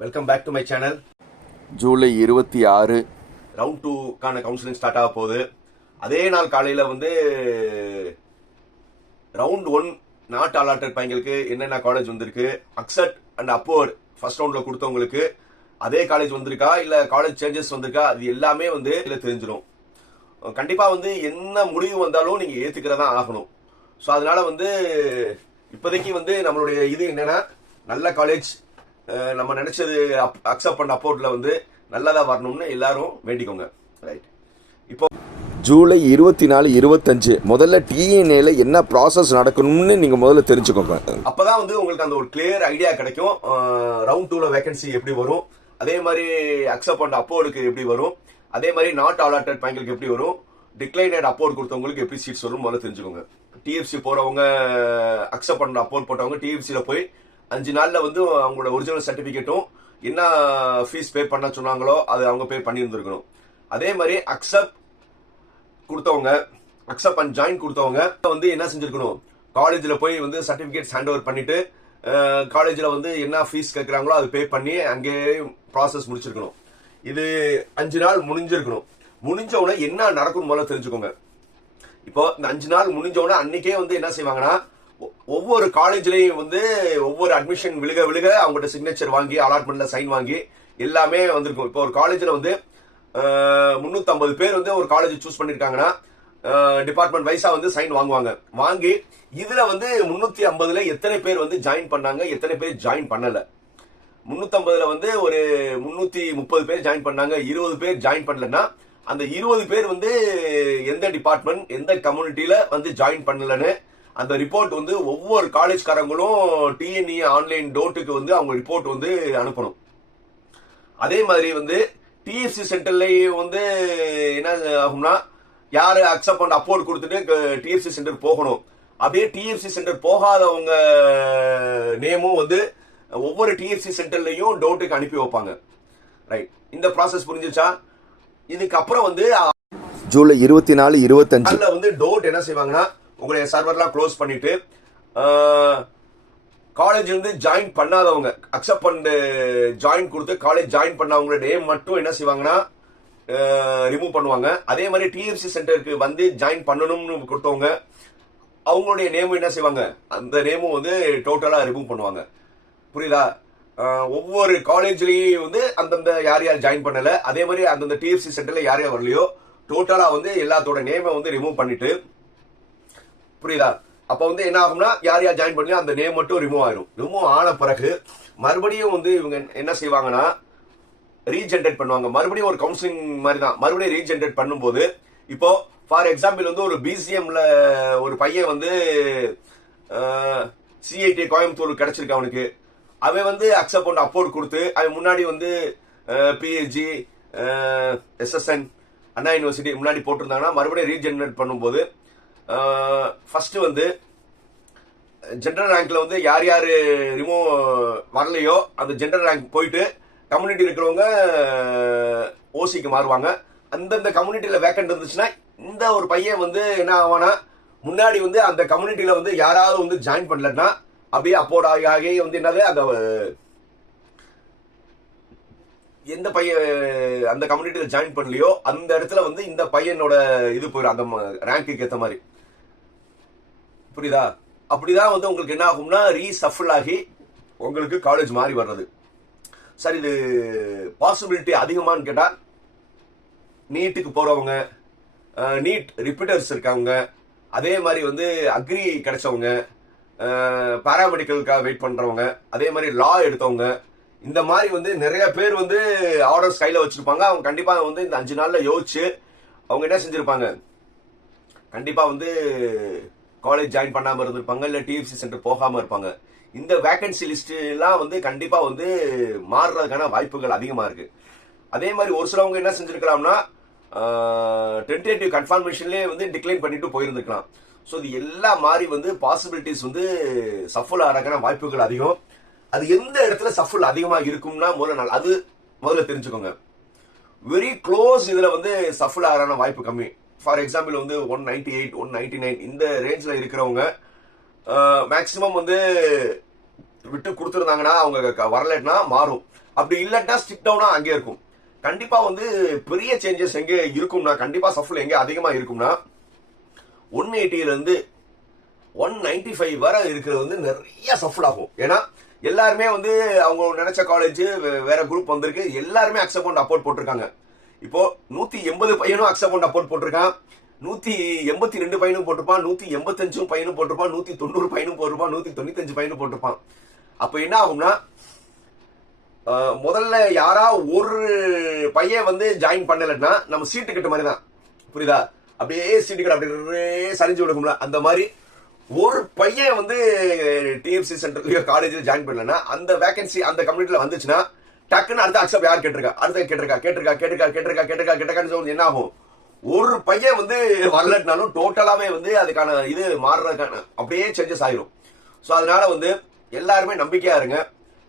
Welcome back to my channel July இருபத்தி ஆறு. Round டூக்கான counselling start ஆக போகுது. அதே நாள் காலையில வந்து ரவுண்ட் ஒன் நாட் அலாட்டட் பையங்களுக்கு என்னென்ன காலேஜ் வந்திருக்கு அக்செப்ட் அண்ட் அப்போர்ட் ஃபர்ஸ்ட் ரவுண்ட்ல கொடுத்தவங்களுக்கு அதே காலேஜ் வந்திருக்கா இல்ல காலேஜ் சேஞ்சஸ் வந்திருக்கா அது எல்லாமே வந்து இதுல தெரிஞ்சிடும் கண்டிப்பா வந்து என்ன முடிவு வந்தாலும் நீங்க ஏத்துக்கிறதா ஆகணும். ஸோ அதனால வந்து இப்போதைக்கு வந்து நம்மளுடைய இது என்னன்னா நல்ல காலேஜ் நம்ம நினைச்சது அக்செப்ட் பண்ண அப்போர்ட்ல வந்து நல்லதா வரணும்னு எல்லாரும் வேண்டிக்கோங்க. ரைட் இப்போ ஜூலை இருபத்தி நாலு இருபத்தஞ்சு முதல்ல டிஎன்ஏல என்ன ப்ராசஸ் நடக்கணும்னு நீங்கள் முதல்ல தெரிஞ்சுக்கோங்க. அப்பதான் வந்து உங்களுக்கு அந்த ஒரு கிளியர் ஐடியா கிடைக்கும். ரவுண்ட் டூல வேகன்சி எப்படி வரும்? அதே மாதிரி அக்செப்ட் பண்ண அப்போர்டுக்கு எப்படி வரும்? அதே மாதிரி நாட் அலாட்டட் பையங்களுக்கு எப்படி வரும்? டிக்ளைனட் அப்போர்ட் கொடுத்தவங்களுக்கு எப்படி சீட்ஸ் வரும்? முதல்ல தெரிஞ்சுக்கோங்க. டிஎஃப்சி போறவங்க அக்செப்ட் பண்ண அப்போர்ட் போட்டவங்க டிஎஃப்சியில் போய் அஞ்சு நாளில் வந்து அவங்களோட ஒரிஜினல் சர்டிஃபிகேட்டும் என்ன ஃபீஸ் பே பண்ண சொன்னாங்களோ அது அவங்க பே பண்ணியிருந்துருக்கணும். அதே மாதிரி அக்செப்ட் கொடுத்தவங்க அக்செப்ட் அண்ட் ஜாயின் கொடுத்தவங்க வந்து என்ன செஞ்சுருக்கணும்? காலேஜில் போய் வந்து சர்டிஃபிகேட்ஸ் ஹேண்ட் ஓவர் பண்ணிட்டு காலேஜில் வந்து என்ன ஃபீஸ் கேட்குறாங்களோ அது பே பண்ணி அங்கேயே ப்ராசஸ் முடிச்சிருக்கணும். இது அஞ்சு நாள் முடிஞ்சிருக்கணும். முடிஞ்சவுடனே என்ன நடக்கும் முதல்ல தெரிஞ்சுக்கோங்க. இப்போ இந்த அஞ்சு நாள் முடிஞ்சவுடனே அன்னைக்கே வந்து என்ன செய்வாங்கன்னா ஒவ்வொரு காலேஜ்லயும் வந்து ஒவ்வொரு அட்மிஷன் விழுக விழுக அவங்ககிட்ட சிக்னேச்சர் வாங்கி அலாட்மெண்ட்ல சைன் வாங்கி எல்லாமே வந்திருக்கும். இப்போ ஒரு காலேஜ்ல வந்து முன்னூத்தி பேர் வந்து ஒரு காலேஜ் சூஸ் பண்ணிருக்காங்கன்னா டிபார்ட்மெண்ட் வைஸா வந்து சைன் வாங்குவாங்க. வாங்கி இதுல வந்து முன்னூத்தி ஐம்பதுல எத்தனை பேர் வந்து ஜாயின் பண்ணாங்க எத்தனை பேர் ஜாயின் பண்ணல. முன்னூத்தி வந்து ஒரு முன்னூத்தி முப்பது பேர் ஜாயின் பண்ணாங்க இருபது பேர் ஜாயின் பண்ணலன்னா அந்த இருபது பேர் வந்து எந்த டிபார்ட்மெண்ட் எந்த கம்யூனிட்டியில வந்து ஜாயின் பண்ணலன்னு அந்த ரிப்போர்ட் வந்து ஒவ்வொரு காலேஜ்காரங்களும் டிஎன்இ ஆன்லைன் டோட்டுக்கு வந்து அவங்க ரிப்போர்ட் வந்து அனுப்பணும். அதே மாதிரி வந்து டிஎஃப்சி சென்டர்லயும் வந்து என்ன ஆகும்னா யாரு அக்செப்ட் பண்ண அப்போர்ட் கொடுத்துட்டு டிஎஃப்சி சென்டர் போகணும். அப்படியே டிஎஃப்சி சென்டர் போகாதவங்க நேமும் வந்து ஒவ்வொரு டிஎஃப்சி சென்டர்லயும் டோட்டுக்கு அனுப்பி வைப்பாங்க. ரைட் இந்த ப்ராசஸ் புரிஞ்சுச்சா இதுக்கப்புறம் வந்து ஜூலை இருபத்தி நாலு இருபத்தஞ்சு. வந்து டோட் என்ன செய்வாங்கன்னா உங்களுடைய சர்வர்லாம் க்ளோஸ் பண்ணிட்டு காலேஜ் வந்து ஜாயின் பண்ணாதவங்க அக்செப்ட் பண்ணு ஜாயின் கொடுத்து காலேஜ் ஜாயின் பண்ணவங்களோட நேம் மட்டும் என்ன செய்வாங்கன்னா ரிமூவ் பண்ணுவாங்க. அதே மாதிரி டிஎஃப்சி சென்டருக்கு வந்து ஜாயின் பண்ணணும்னு கொடுத்தவங்க அவங்களுடைய நேமும் என்ன செய்வாங்க? அந்த நேமும் வந்து டோட்டலாக ரிமூவ் பண்ணுவாங்க. புரியுதா? ஒவ்வொரு காலேஜ்லேயும் வந்து அந்தந்த யார் யார் ஜாயின் பண்ணலை அதே மாதிரி அந்தந்த டிஎஃப்சி சென்டரில் யார் யார் வரலையோ டோட்டலாக வந்து எல்லாத்தோட நேமை வந்து ரிமூவ் பண்ணிவிட்டு புரியுதா? அப்ப வந்து என்ன ஆகும்னா யார் யார் ஜாயின் பண்ணி அந்த நேம் மட்டும் ரிமூவ் ஆயிரும். ரிமூவ் ஆன பிறகு மறுபடியும் வந்து இவங்க என்ன செய்வாங்கன்னா ரீஜென்ரேட் பண்ணுவாங்க. மறுபடியும் ஒரு கவுன்சிலிங் மாதிரி தான் மறுபடியும் ரீஜென்ரேட் பண்ணும்போது இப்போ ஃபார் எக்ஸாம்பிள் வந்து ஒரு பிசிஎம்ல ஒரு பையன் வந்து சிஐடி கோயம்புத்தூர் கிடைச்சிருக்கு அவனுக்கு. அவன் வந்து அக்செப்ட் பண்ண அப்போர்ட் கொடுத்து அவன் முன்னாடி வந்து பிஹெச்ஜி எஸ்எஸ்என் அண்ணா யூனிவர்சிட்டி முன்னாடி போட்டிருந்தாங்கன்னா மறுபடியும் ரீஜென்ரேட் பண்ணும்போது ஃபஸ்ட்டு வந்து ஜென்ரல் ரேங்க்ல வந்து யார் யார் ரிமூவ் வரலையோ அந்த ஜென்ரல் ரேங்க் போயிட்டு கம்யூனிட்டி இருக்கிறவங்க ஓசிக்கு மாறுவாங்க. அந்தந்த கம்யூனிட்டியில் வேக்கண்ட் இருந்துச்சுன்னா இந்த ஒரு பையன் வந்து என்ன ஆவானா முன்னாடி வந்து அந்த கம்யூனிட்டியில் வந்து யாராவது வந்து ஜாயின் பண்ணலன்னா அப்படியே அப்போட ஆகி ஆகி வந்து என்னது அந்த எந்த பையன் அந்த கம்யூனிட்டியில் ஜாயின் பண்ணலையோ அந்த இடத்துல வந்து இந்த பையனோட இது போயிடும் அந்த ரேங்க்குக்கு ஏற்ற மாதிரி. புரியுதா? அப்படிதான் வந்து உங்களுக்கு என்ன ஆகும்னா ரீசஃபிள் ஆகி உங்களுக்கு காலேஜ் மாறி வர்றது. சார் இது பாசிபிலிட்டி அதிகமான்னு கேட்டால் நீட்டுக்கு போகிறவங்க நீட் ரிப்பீட்டர்ஸ் இருக்காங்க. அதே மாதிரி வந்து அக்ரி கிடைச்சவங்க பாராமெடிக்கலுக்காக வெயிட் பண்ணுறவங்க அதே மாதிரி லா எடுத்தவங்க இந்த மாதிரி வந்து நிறைய பேர் வந்து ஆர்டர்ஸ் கையில் வச்சுருப்பாங்க. அவங்க கண்டிப்பாக வந்து இந்த அஞ்சு நாளில் யோசிச்சு அவங்க என்ன செஞ்சுருப்பாங்க? கண்டிப்பாக வந்து காலேஜ் ஜாயின் பண்ணாம இருந்திருப்பாங்க இல்ல டிஎஃப்சி சென்டர் போகாம இருப்பாங்க. இந்த வேகன்சி லிஸ்ட் எல்லாம் வந்து கண்டிப்பா வந்து மாறுறதுக்கான வாய்ப்புகள் அதிகமா இருக்கு. அதே மாதிரி ஒரு சிலவங்க என்ன செஞ்சிருக்கலாம்னா டென்டேட்டிவ் கன்ஃபர்மேஷன்லேயே வந்து டிக்ளைன் பண்ணிட்டு போயிருந்துக்கலாம் ஸோ இது எல்லா மாதிரி வந்து பாசிபிலிட்டிஸ் வந்து சஃபல் ஆகிறக்கான வாய்ப்புகள் அதிகம். அது எந்த இடத்துல சஃபல் அதிகமாக இருக்கும்னா முதல்ல நாள் அது முதல்ல தெரிஞ்சுக்கோங்க. வெரி க்ளோஸ் இதில் வந்து சஃபல் ஆகிறான வாய்ப்பு கம்மி. ஃபார் எக்ஸாம்பிள் வந்து one ninety eight one ninety nine இந்த ரேஞ்சில் இருக்கிறவங்க மேக்ஸிமம் வந்து விட்டு கொடுத்துருந்தாங்கன்னா அவங்க க- மாறும். அப்படி இல்லைன்னா ஸ்டிக் டவுனா அங்கே இருக்கும். கண்டிப்பாக வந்து பெரிய சேஞ்சஸ் எங்கே இருக்கும்னா கண்டிப்பாக சஃபுல் எங்கே அதிகமாக இருக்கும்னா ஒன் எயிட்டியிலேருந்து ஒன் நைன்டி ஃபைவ் வரை இருக்கிறது வந்து நிறைய சஃபல் ஆகும். ஏன்னா எல்லாருமே வந்து அவங்க நினைச்ச காலேஜ் வேற குரூப் வந்திருக்கு. எல்லாருமே அக்செப்ட் பண்ண அப்போர்ட் போட்டிருக்காங்க. இப்போ நூத்தி எண்பது பையனும் அக்செப்ட் பண்ண அப்போர்ட் போட்டிருக்கான். நூத்தி எண்பத்தி ரெண்டு பையனும் போட்டிருப்பான். நூத்தி எண்பத்தஞ்சும் பையனும் போட்டிருப்பான். நூத்தி தொண்ணூறு பையனும் போட்டிருப்பான். நூத்தி தொண்ணூத்தஞ்சு பையனும் போட்டிருப்பான். அப்ப என்ன ஆகும்னா முதல்ல யாரா ஒரு பையன் வந்து ஜாயின் பண்ணலைன்னா நம்ம சீட்டு கட்டு மாதிரி தான் புரியுதா? அப்படியே சீட்டு கட்டு அப்படியே சரிஞ்சு விடுக்கும்ல அந்த மாதிரி ஒரு பையன் வந்து டிஎஃப்சி சென்டர்லயோ காலேஜ்ல ஜாயின் பண்ணலன்னா அந்த வேகன்சி அந்த கம்யூனிட்டியில் வந்துச்சுன்னா டக்குன்னு அடுத்த அக்செப்ட் யார் கேட்டிருக்கா? அடுத்த கேட்டிருக்கா? கேட்டிருக்கா? கேட்டிருக்கா? கேட்டிருக்கா? கேட்டிருக்கா? கேட்டிருக்கான்னு சொல்லி என்ன ஆகும்? ஒரு பையன் வந்து வரலட்டினாலும் டோட்டலாவே வந்து அதுக்கான இது மாறுறதுக்கான அப்படியே சேஞ்சஸ் ஆயிரும். ஸோ அதனால வந்து எல்லாருமே நம்பிக்கையா இருங்க.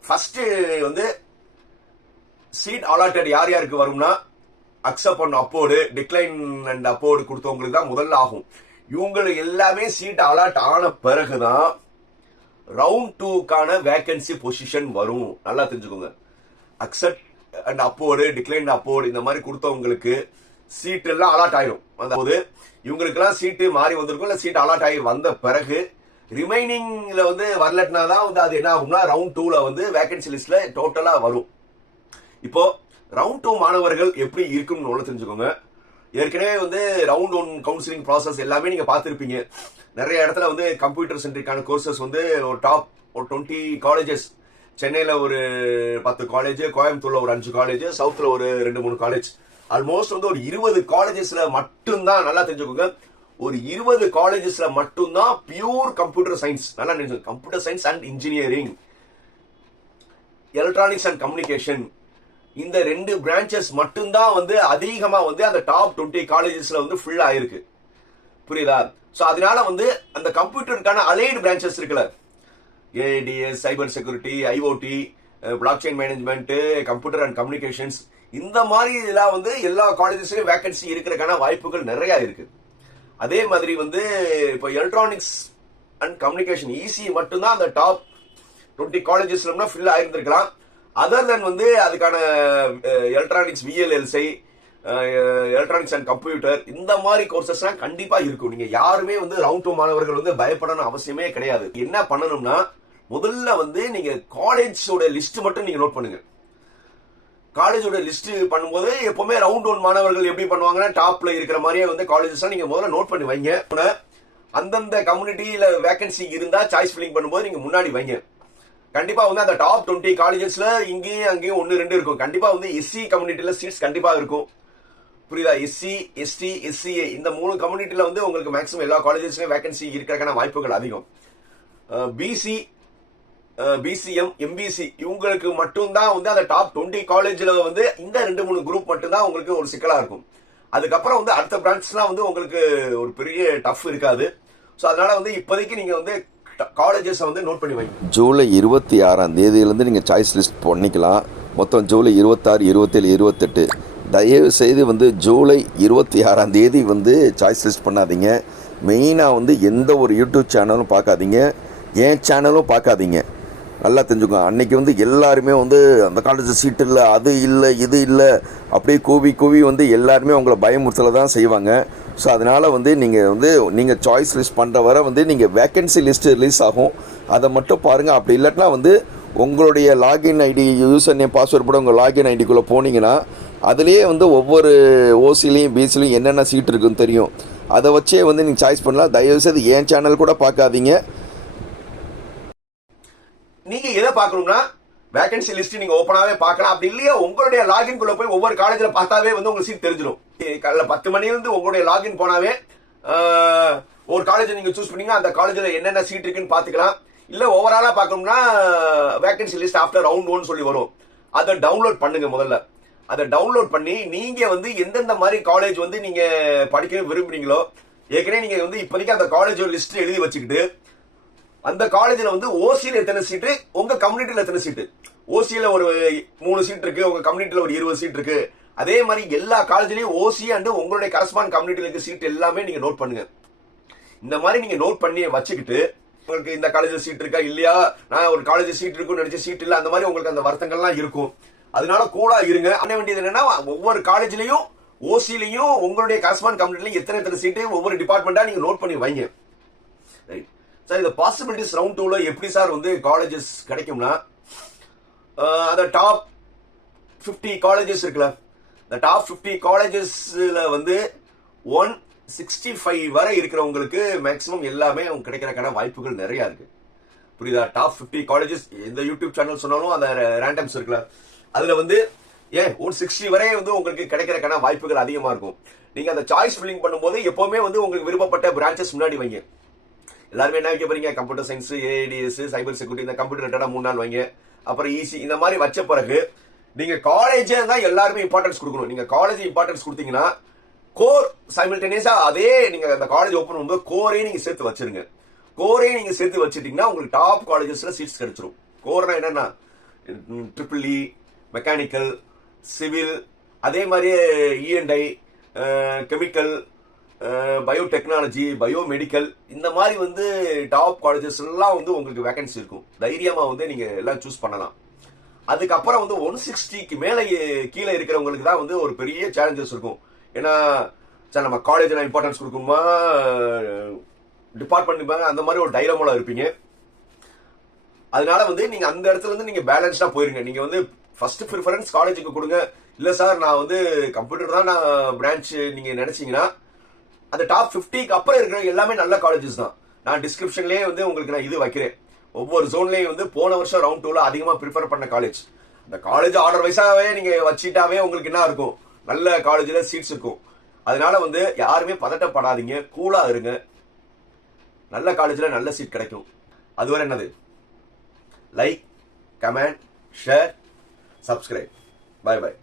ஃபர்ஸ்ட் வந்து சீட் அலாட்டட் யார் யாருக்கு வரும்னா அக்செப்ட் பண்ண அப்போடு டிக்ளைன் அண்ட் அப்போடு கொடுத்தவங்களுக்கு தான் முதல்ல ஆகும். இவங்களுக்கு எல்லாமே சீட் அலாட் ஆன பிறகுதான் ரவுண்ட் டூக்கான வேகன்சி பொசிஷன் வரும். நல்லா தெரிஞ்சுக்கோங்க. Accept and upward decline upward இந்த மாதிரி கொடுத்தவங்களுக்கு சீட்டு எல்லாம் அலாட் ஆயிரும். அதாவது இவங்களுக்கெல்லாம் சீட்டு மாறி வந்திருக்கும். இல்லை சீட் அலாட் ஆகி வந்த பிறகு ரிமைனிங்ல வந்து வரலட்னா தான் வந்து அது என்ன ஆகும்னா ரவுண்ட் டூல வந்து வேகன்சி லிஸ்ட்ல டோட்டலா வரும். இப்போ ரவுண்ட் டூ மாணவர்கள் எப்படி இருக்கும்னு ஒன்று தெரிஞ்சுக்கோங்க. ஏற்கனவே வந்து ரவுண்ட் ஒன் கவுன்சிலிங் ப்ராசஸ் எல்லாமே நீங்க பார்த்துருப்பீங்க. நிறைய இடத்துல வந்து கம்ப்யூட்டர் சென்ட்ரிக்கான கோர்சஸ் வந்து ஒரு டாப் ஒரு டுவெண்ட்டி காலேஜஸ் சென்னையில் ஒரு பத்து காலேஜ் கோயம்புத்தூரில் ஒரு அஞ்சு காலேஜ் சவுத்தில் ஒரு ரெண்டு மூணு காலேஜ் ஆல்மோஸ்ட் வந்து ஒரு இருபது காலேஜஸில் மட்டும்தான் நல்லா தெரிஞ்சுக்கோங்க. ஒரு இருபது காலேஜஸ்ல மட்டும்தான் பியூர் கம்ப்யூட்டர் சயின்ஸ் நல்லா நினைச்சு computer science and engineering electronics and communication இந்த ரெண்டு பிரான்ச்சஸ் மட்டும்தான் வந்து அதிகமாக வந்து அந்த டாப் டுவெண்ட்டி காலேஜஸ்ல வந்து ஃபுல் ஆயிருக்கு. புரியுதா? ஸோ அதனால வந்து அந்த கம்ப்யூட்டருக்கான அலைடு பிரான்ச்சஸ் இருக்குல்ல. ADS cyber security IOT blockchain management computer and communications இந்த மாதிரி இதெல்லாம் வந்து எல்லா காலேஜஸ்லயும் வேகன்சி இருக்கிறதுக்கான வாய்ப்புகள் நிறைய இருக்கு. அதே மாதிரி வந்து இப்போ எலக்ட்ரானிக்ஸ் அண்ட் கம்யூனிகேஷன் ஈஸி மட்டும்தான் அந்த டாப் டுவெண்ட்டி காலேஜஸ்ல ஃபில் ஆயிருந்திருக்கலாம். அதர் தென் வந்து அதுக்கான electronics VLSI electronics and computer இந்த மாதிரி கோர்சஸ்லாம் கண்டிப்பா இருக்கும். நீங்க யாருமே வந்து ரவுண்ட் டூ மாணவர்கள் வந்து பயப்படணும் அவசியமே கிடையாது. என்ன பண்ணணும்னா முதல்ல வந்து நீங்க காலேஜோட லிஸ்ட் மட்டும் நீங்க நோட் பண்ணுங்க. காலேஜோட லிஸ்ட் பண்ணும்போது எப்பவுமே ரவுண்ட் ஒன் மாணவர்கள் எப்படி பண்ணுவாங்கன்னா டாப்ல இருக்கிற மாதிரியே வந்து காலேஜஸ் நீங்க முதல்ல நோட் பண்ணி வைங்க. அந்தந்த கம்யூனிட்டியில வேகன்சி இருந்தா சாய்ஸ் ஃபில்லிங் பண்ணும்போது நீங்க முன்னாடி வைங்க. கண்டிப்பா வந்து அந்த டாப் டுவெண்ட்டி காலேஜஸ்ல இங்கேயும் அங்கேயும் ஒன்னு ரெண்டு இருக்கும். கண்டிப்பா வந்து எஸ்சி கம்யூனிட்டியில சீட்ஸ் கண்டிப்பா இருக்கும். புரியுதா? எஸ்சி எஸ்டி எஸ்சிஏ இந்த மூணு கம்யூனிட்டியில வந்து உங்களுக்கு மேக்ஸிமம் எல்லா காலேஜஸ்லயும் வேகன்சி இருக்கிறதுக்கான வாய்ப்புகள் அதிகம். பிசி பிசிஎம் எம்பிசி இவங்களுக்கு மட்டும்தான் வந்து அந்த டாப் டுவெண்ட்டி காலேஜில் வந்து இந்த ரெண்டு மூணு குரூப் மட்டும்தான் உங்களுக்கு ஒரு சிக்கலாக இருக்கும். அதுக்கப்புறம் வந்து அடுத்த பிரான்ச்லாம் வந்து உங்களுக்கு ஒரு பெரிய டஃப் இருக்காது. ஸோ அதனால வந்து இப்போதைக்கு நீங்கள் வந்து காலேஜஸ் வந்து நோட் பண்ணி வைங்க. ஜூலை இருபத்தி ஆறாம் தேதியிலேருந்து நீங்கள் சாய்ஸ் லிஸ்ட் பண்ணிக்கலாம். மொத்தம் ஜூலை இருபத்தாறு இருபத்தேழு இருபத்தெட்டு. தயவு செய்து வந்து ஜூலை இருபத்தி ஆறாம் தேதி வந்து சாய்ஸ் லிஸ்ட் பண்ணாதீங்க. மெயினாக வந்து எந்த ஒரு யூடியூப் சேனலும் பார்க்காதீங்க. என் சேனலும் பார்க்காதீங்க. நல்லா தெரிஞ்சுக்கோங்க. அன்னைக்கு வந்து எல்லாருமே வந்து அந்த காலேஜ் சீட் இல்லை அது இல்லை இது இல்லை அப்படியே கூவி கூவி வந்து எல்லாருமே உங்களை பயமுறுத்தல தான் செய்வாங்க. ஸோ அதனால் வந்து நீங்கள் வந்து நீங்கள் சாய்ஸ் லிஸ்ட் பண்ணுற வரை வந்து நீங்கள் வேக்கன்சி லிஸ்ட் ரிலீஸ் ஆகும். அதை மட்டும் பாருங்கள் அப்படி இல்லாட்டினா வந்து உங்களுடைய login ID user name password போட உங்கள் லாகின் ஐடிக்குள்ளே போனீங்கன்னா அதுலேயே வந்து ஒவ்வொரு ஓசிலையும் பிசிலையும் என்னென்ன சீட் இருக்குன்னு தெரியும். அதை வச்சே வந்து நீங்கள் சாய்ஸ் பண்ணலாம். தயவுசெய்து என் சேனல் கூட பார்க்காதீங்க. நீங்க எதை பார்க்கணும்னா வேகன்சி லிஸ்ட் நீங்க ஓப்பனாவே பார்க்கலாம். அப்படி இல்லையா? உங்களுடைய லாகின் குள்ள போய் ஒவ்வொரு காலேஜ்ல பார்த்தாவே வந்து உங்களுக்கு சீட் தெரிஞ்சிடும் காலைல பத்து மணிலிருந்து உங்களுடைய லாகின் போனாவே ஒரு காலேஜ் நீங்க சூஸ் பண்ணீங்க அந்த காலேஜ்ல என்னென்ன சீட் இருக்குன்னு பாத்துக்கலாம் இல்ல ஓவராலா பார்க்கணும்னா vacancy list after round one சொல்லி வரும். அதை டவுன்லோட் பண்ணுங்க முதல்ல. அதை டவுன்லோட் பண்ணி நீங்க வந்து எந்தெந்த மாதிரி காலேஜ் வந்து நீங்க படிக்க விரும்புறீங்களோ ஏற்கனவே நீங்க வந்து இப்போதைக்கு அந்த காலேஜ் லிஸ்ட் எழுதி வச்சுக்கிட்டு அந்த காலேஜில் வந்து ஓசியில் எத்தனை சீட்டு உங்க கம்யூனிட்டியில் எத்தனை சீட்டு ஓசியில் ஒரு மூணு சீட் இருக்கு உங்க கம்யூனிட்டியில் ஒரு இருபது சீட் இருக்கு. அதே மாதிரி எல்லா காலேஜ்லயும் ஓசி அண்டு உங்களுடைய கரஸ்பாண்ட் கம்யூனிட்டியில் இருக்க சீட் எல்லாமே நீங்க நோட் பண்ணுங்க. இந்த மாதிரி நீங்க நோட் பண்ணி வச்சுக்கிட்டு உங்களுக்கு இந்த காலேஜில் சீட் இருக்கா இல்லையா? நான் ஒரு காலேஜ் சீட் இருக்கும்னு நினைச்ச சீட் இல்ல அந்த மாதிரி உங்களுக்கு அந்த வருத்தங்கள்லாம் இருக்கும். அதனால கூட இருங்க. பண்ண வேண்டியது என்னன்னா ஒவ்வொரு காலேஜ்லயும் ஓசிலையும் உங்களுடைய கரஸ்பாண்ட் கம்யூனிட்டிலையும் எத்தனை எத்தனை சீட்டு ஒவ்வொரு டிபார்ட்மெண்ட்டா நீங்க நோட் பண்ணி வைங்க. ரைட் சார் இந்த பாசிபிலிட்டிஸ் ரவுண்ட் டூவில் எப்படி சார் வந்து காலேஜஸ் கிடைக்கும்னா அந்த டாப் 50 காலேஜஸ் இருக்குல்ல இந்த டாப் ஃபிஃப்டி காலேஜஸில் வந்து ஒன் சிக்ஸ்டி ஃபைவ் வரை இருக்கிறவங்களுக்கு மேக்ஸிமம் எல்லாமே அவங்க கிடைக்கிறக்கான வாய்ப்புகள் நிறையா இருக்குது புரியுதா? டாப் 50 காலேஜஸ் எந்த யூடியூப் சேனல் சொன்னாலும் அந்த ரேண்டம்ஸ் இருக்குல்ல அதில் வந்து ஏன் ஒன் சிக்ஸ்டி வரை வந்து உங்களுக்கு கிடைக்கிறக்கான வாய்ப்புகள் அதிகமாக இருக்கும். நீங்கள் அந்த சாய்ஸ் ஃபில்லிங் பண்ணும்போது எப்போவுமே வந்து உங்களுக்கு விருப்பப்பட்ட பிரான்ச்சஸ் முன்னாடி வைங்க. எல்லாருமே என்ன வைக்க போறீங்க? Computer science ADS cyber security இந்த கம்ப்யூட்டர் ரிலேட்டடா மூணு நாள் வைங்க. அப்புறம் ஈஸி இந்த மாதிரி வச்ச பிறகு நீங்க காலேஜே தான் எல்லாருமே இம்பார்ட்டன்ஸ் கொடுக்கணும். நீங்க காலேஜ் இம்பார்ட்டன்ஸ் கொடுத்தீங்கன்னா கோர் சைமில்டேனியஸா அதே நீங்க அந்த காலேஜ் ஓப்பன் பண்ணும்போது கோரே நீங்க சேர்த்து வச்சிருங்க. கோரே நீங்க சேர்த்து வச்சிட்டீங்கன்னா உங்களுக்கு டாப் காலேஜஸ்ல சீட்ஸ் கிடைச்சிரும். கோர்னா என்னன்னா ட்ரிபிள் இ மெக்கானிக்கல் சிவில் அதே மாதிரி இஎன்ஐ கெமிக்கல் பயோடெக்னாலஜி பயோமெடிக்கல் இந்த மாதிரி வந்து டாப் காலேஜஸ் எல்லாம் வந்து உங்களுக்கு வேகன்சி இருக்கும். தைரியமா வந்து நீங்க எல்லாம் சூஸ் பண்ணலாம். அதுக்கப்புறம் வந்து ஒன் சிக்ஸ்டிக்கு மேலே கீழே இருக்கிறவங்களுக்கு தான் வந்து ஒரு பெரிய சேலஞ்சஸ் இருக்கும். ஏன்னா சார் நம்ம காலேஜ்ல இம்பார்ட்டன்ஸ் கொடுக்குமா? டிபார்ட்மெண்ட் அந்த மாதிரி ஒரு டைலமோல இருப்பீங்க. அதனால வந்து நீங்க அந்த இடத்துல இருந்து நீங்க பேலன்ஸ்டா போயிருங்க. நீங்க வந்து ஃபர்ஸ்ட் ப்ரிஃபரன்ஸ் காலேஜுக்கு கொடுங்க. இல்ல சார் நான் வந்து கம்ப்யூட்டர் தான் நான் பிரான்ச் நீங்க நினைச்சீங்கன்னா அந்த டாப் 50க்கு அப்புறம் இருக்கிற எல்லாமே நல்ல காலேஜஸ் தான். நான் டிஸ்கிரிப்ஷன்லேயே வந்து உங்களுக்கு நான் இது வைக்கிறேன். ஒவ்வொரு ஜோன்லேயும் வந்து போன வருஷம் ரவுண்ட் டூல அதிகமாக ப்ரிஃபர் பண்ண காலேஜ் அந்த காலேஜ் ஆர்டர் வைஸாவே நீங்கள் வச்சிட்டாவே உங்களுக்கு என்ன இருக்கும்? நல்ல காலேஜில் சீட்ஸ் இருக்கும். அதனால வந்து யாருமே பதட்டப்படாதீங்க. கூலாக இருங்க. நல்ல காலேஜில் நல்ல சீட் கிடைக்கும். அதுவரை என்னது? Like comment share subscribe bye bye